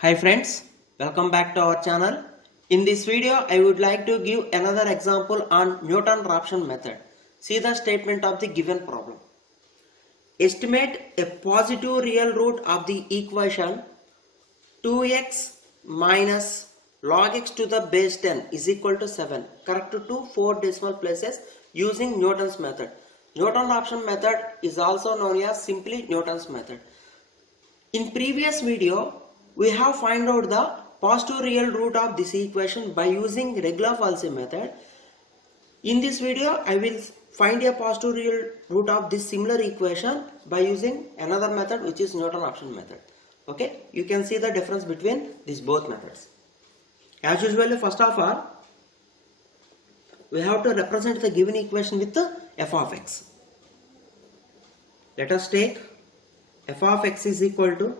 Hi friends, welcome back to our channel. In this video, I would like to give another example on Newton-Raphson method. See the statement of the given problem. Estimate a positive real root of the equation 2x minus log x to the base 10 is equal to 7. Correct to 4 decimal places using Newton's method. Newton-Raphson method is also known as simply Newton's method. In previous video, we have find out the positive real root of this equation by using regular falsy method. In this video, I will find a positive real root of this similar equation by using another method, which is Newton-Raphson method. Okay, you can see the difference between these both methods. As usual, first of all, we have to represent the given equation with the f of x. Let us take f of x is equal to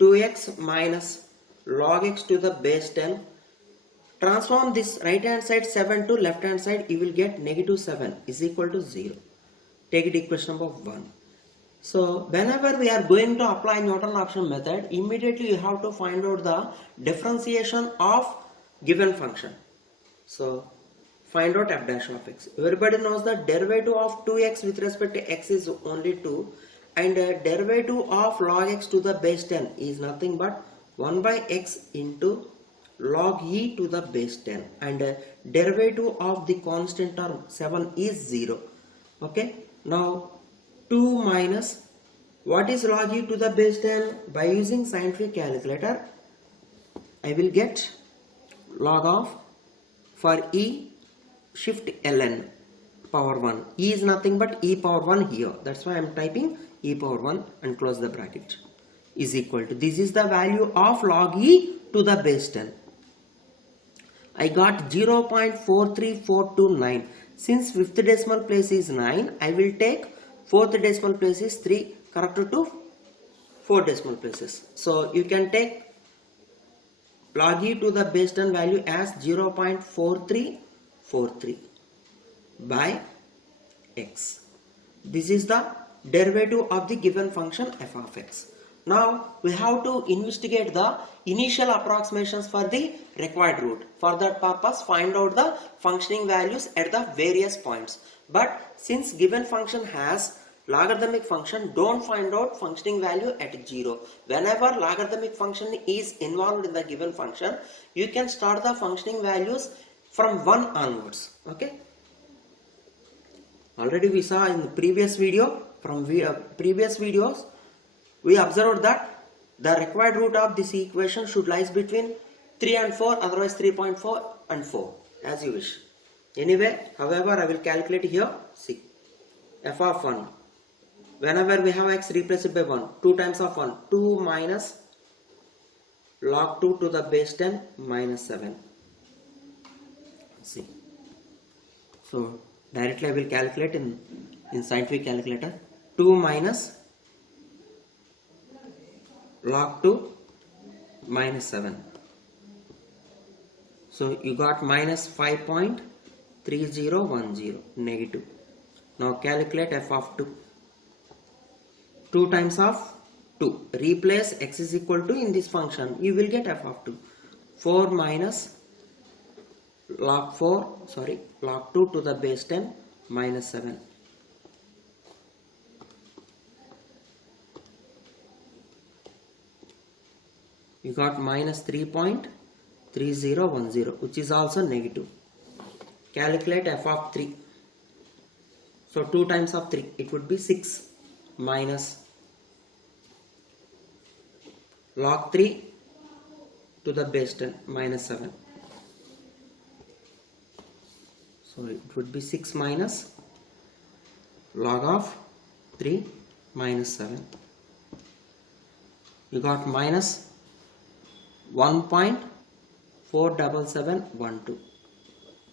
2x minus log x to the base 10. Transform this right hand side 7 to left hand side, you will get negative 7 is equal to 0. Take it equation number 1. So whenever we are going to apply Newton-Raphson method, immediately you have to find out the differentiation of given function. So find out f dash of x. Everybody knows that derivative of 2x with respect to x is only 2. And derivative of log x to the base 10 is nothing but 1 by x into log e to the base 10, and derivative of the constant term 7 is 0. Okay, now 2 minus what is log e to the base 10? By using scientific calculator, I will get log of, for e shift ln power 1, e is nothing but e power 1 here, that's why I am typing e power 1 and close the bracket, is equal to, this is the value of log e to the base 10. I got 0.43429. Since 5th decimal place is 9, I will take 4th decimal place is 3, corrected to 4 decimal places. So you can take log e to the base 10 value as 0.4343 by x. This is the derivative of the given function f of x. Now we have to investigate the initial approximations for the required root. For that purpose, find out the functioning values at the various points. But since given function has logarithmic function, don't find out functioning value at 0. Whenever logarithmic function is involved in the given function, you can start the functioning values from 1 onwards. Okay. Already we saw in the previous video, from previous videos, we observed that the required root of this equation should lies between 3 and 4, otherwise 3.4 and 4, as you wish. Anyway, however, I will calculate here. See, f of 1. Whenever we have x, replace it by 1. 2 times of 1, 2 minus log 2 to the base 10 minus 7. See. So directly I will calculate in scientific calculator. 2 minus log 2 minus 7. So you got minus 5.3010 negative. Now calculate f of 2. 2 times of 2. Replace x is equal to in this function. You will get f of 2. 4 minus log 2 to the base 10 minus 7. You got minus 3.3010, which is also negative. Calculate f of 3. So 2 times of 3, it would be 6 minus log 3 to the base 10 minus 7. So it would be 6 minus log of 3 minus 7. You got minus 1.47712,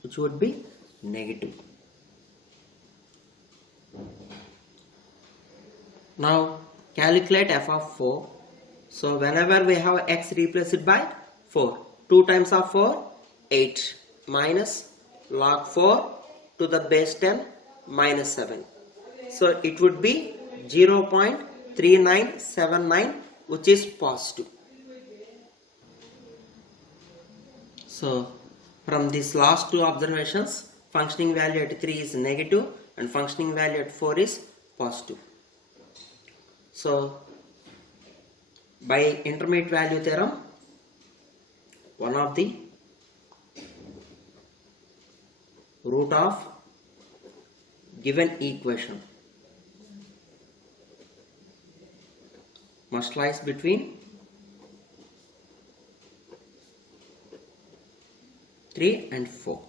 which would be negative. Now calculate f of 4. So whenever we have x, replace it by 4. 2 times of 4, 8 minus log 4 to the base 10 minus 7. So it would be 0.3979, which is positive. So from these last two observations, functioning value at 3 is negative and functioning value at 4 is positive. So by intermediate value theorem, one of the root of given equation must lies between 3 and 4.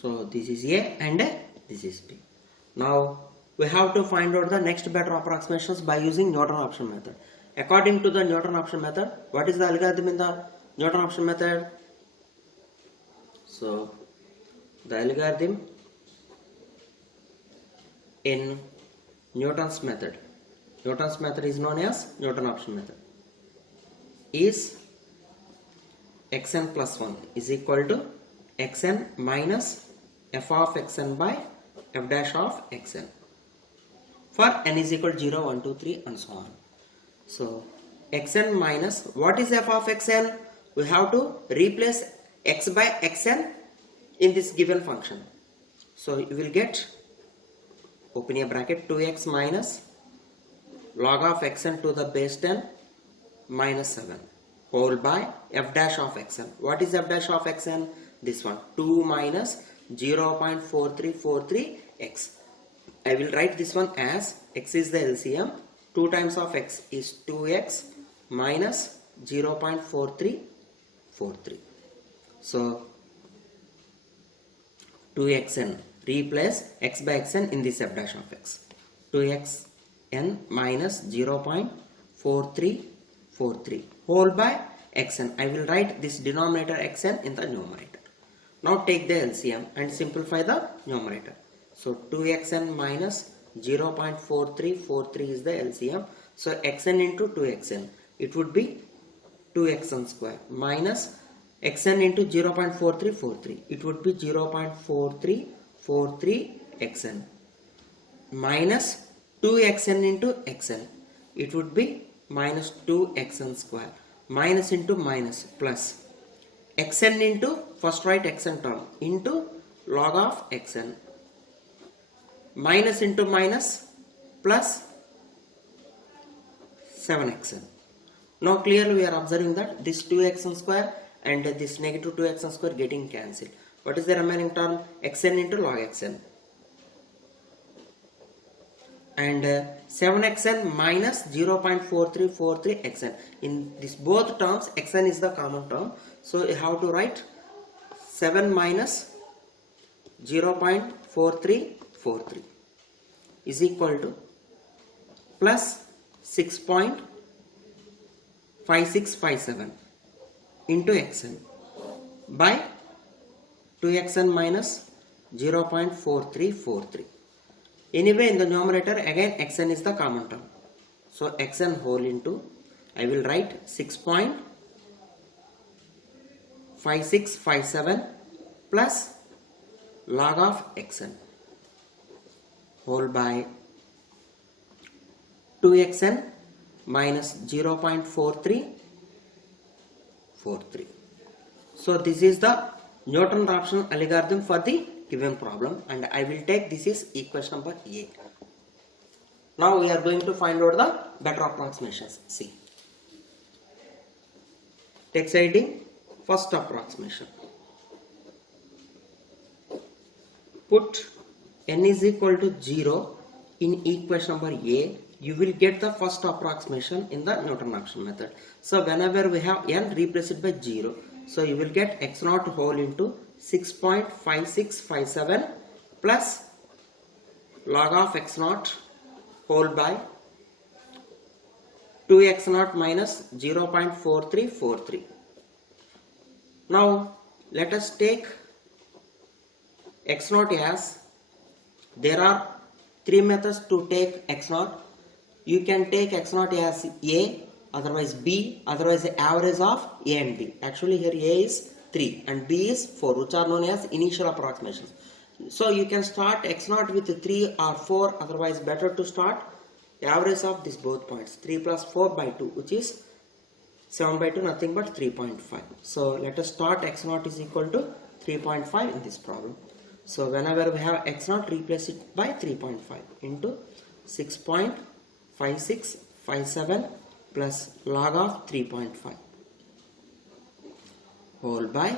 So this is A and this is B. Now we have to find out the next better approximations by using Newton-Raphson method. According to the Newton-Raphson method, what is the algorithm in the Newton-Raphson method? So the algorithm in Newton's method is known as Newton-Raphson method, is xn plus 1 is equal to xn minus f of xn by f dash of xn for n is equal to 0, 1, 2, 3 and so on. So xn minus, what is f of xn? We have to replace x by xn in this given function. So you will get, open a bracket, 2x minus log of xn to the base 10 minus 7 whole by f dash of xn. What is f dash of xn? This one, 2 minus 0.4343x. I will write this one as x is the LCM. 2 times of x is 2x minus 0.4343. So 2xn, replace x by xn in this f dash of x. 2xn minus 0.4343 whole by xn. I will write this denominator xn in the numerator. Now take the LCM and simplify the numerator. So 2xn minus 0.4343 is the LCM. So xn into 2xn, it would be 2xn square minus xn into 0.4343, it would be 0.4343xn minus 2xn into xn, it would be minus 2xn square, minus into minus plus xn into, first write xn term, into log of xn, minus into minus plus 7xn. Now clearly we are observing that this 2xn square and this negative 2xn square getting cancelled. What is the remaining term? Xn into log xn. And 7xn minus 0.4343xn. In this both terms, xn is the common term. So you have to write 7 minus 0.4343 is equal to plus 6.5657 into xn by 2xn minus 0.4343. Anyway, in the numerator again xn is the common term. So xn whole into, I will write 6.5657 plus log of xn whole by 2xn minus 0.4343. So this is the Newton-Raphson algorithm for the given problem, and I will take this is equation number A. Now we are going to find out the better approximations. See, text heading, first approximation. Put n is equal to 0 in equation number A. You will get the first approximation in the Newton-Raphson method. So whenever we have n, replace it by 0. So you will get x naught whole into 6.5657 plus log of x naught whole by 2x naught minus 0.4343. Now let us take x naught as, there are 3 methods to take x naught. You can take x naught as A, otherwise B, otherwise the average of A and B. Actually here A is 3 and B is 4, which are known as initial approximations. So you can start x naught with 3 or 4, otherwise better to start the average of these both points, 3 plus 4 by 2, which is 7 by 2 nothing but 3.5. So let us start x0 is equal to 3.5 in this problem. So whenever we have x0, replace it by 3.5 into 6.5657 plus log of 3.5 whole by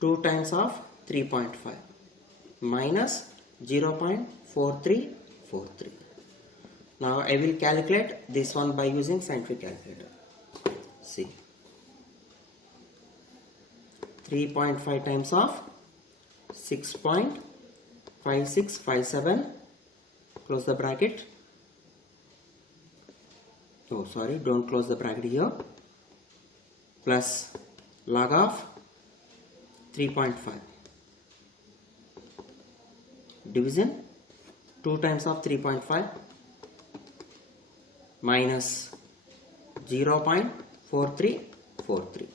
2 times of 3.5 minus 0.4343. Now I will calculate this one by using scientific calculator. See, 3.5 times of 6.5657, close the bracket. Oh sorry, don't close the bracket here, plus log of 3.5 division 2 times of 3.5 minus 0.4343.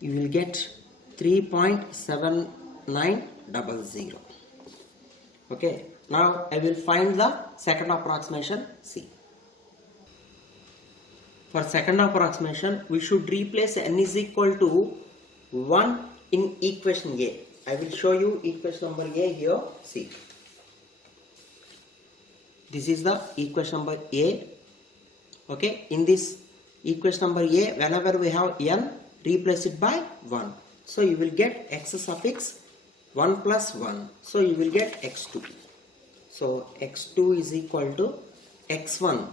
You will get 3.7900. Okay, now I will find the second approximation. See, for second approximation we should replace n is equal to 1 in equation A. I will show you equation number A here. See, this is the equation number A. Okay, in this equation number A, whenever we have n, replace it by 1. So you will get x suffix 1 plus 1. So you will get x2. So x2 is equal to x1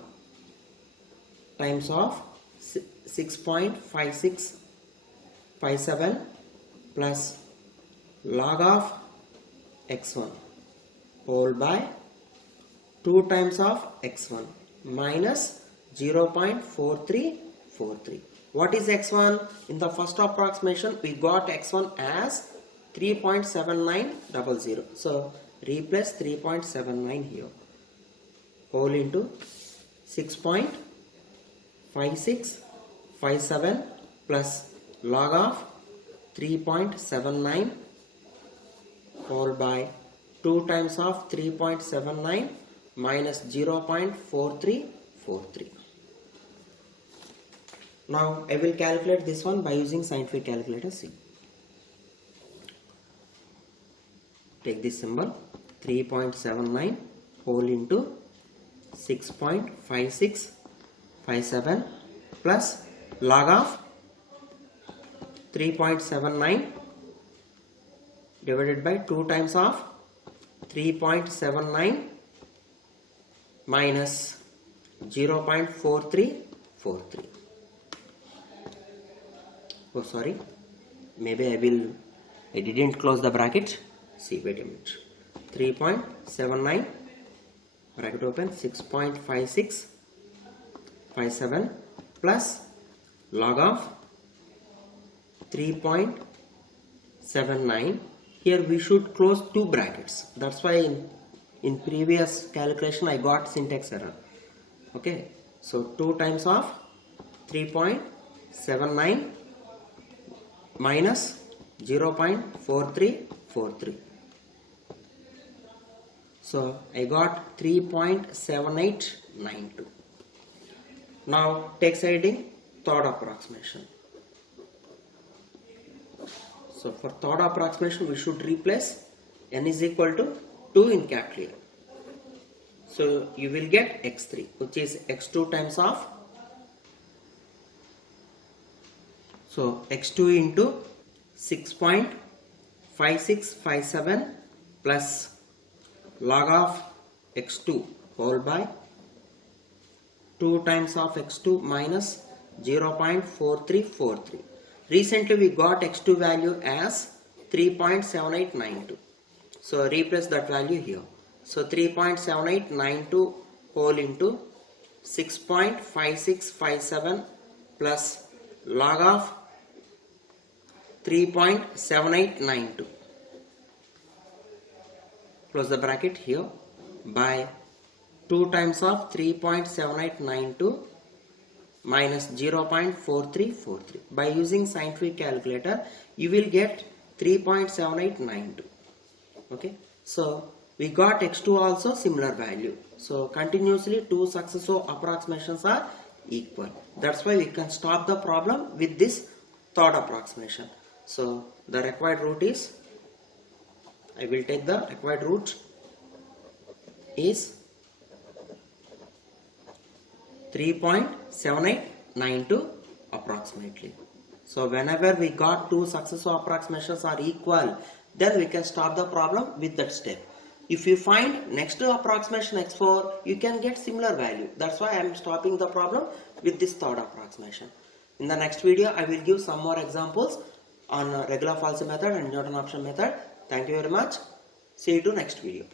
times of 6.5657 plus log of x1 whole by 2 times of x1 minus 0.4343. What is x1? In the first approximation we got x1 as 3.7900. So replace 3.79 here whole into 6.5657 plus log of 3.79 whole by 2 times of 3.79 minus 0.4343. Now I will calculate this one by using scientific calculator. See, take this symbol 3.79 whole into 6.5657 plus log of 3.79 divided by 2 times of 3.79 minus 0.4343. Oh sorry, maybe I didn't close the bracket. See, wait a minute. 3.79 bracket open, 6.5657 plus log of 3.79. Here we should close 2 brackets. That's why in previous calculation I got syntax error. Okay, so 2 times of 3.79 minus 0.4343. So I got 3.7892. Now take siding third approximation. So for third approximation we should replace n is equal to 2 in capital A. So you will get x3, which is x2 times of, so x2 into 6.5657 plus log of x2 whole by 2 times of x2 minus 0.4343. Recently we got x2 value as 3.7892. So replace that value here. So 3.7892 whole into 6.5657 plus log of 3.7892. Close the bracket here by 2 times of 3.7892 minus 0.4343. By using scientific calculator you will get 3.7892. Okay, so we got x2 also similar value. So continuously two successive approximations are equal. That's why we can stop the problem with this third approximation. So the required root is, I will take the required root is 3.7892 approximately. So whenever we got two successive approximations are equal, then we can stop the problem with that step. If you find next to approximation x4, you can get similar value. That's why I am stopping the problem with this third approximation. In the next video, I will give some more examples on regular falsi method and Newton option method. Thank you very much. See you to next video.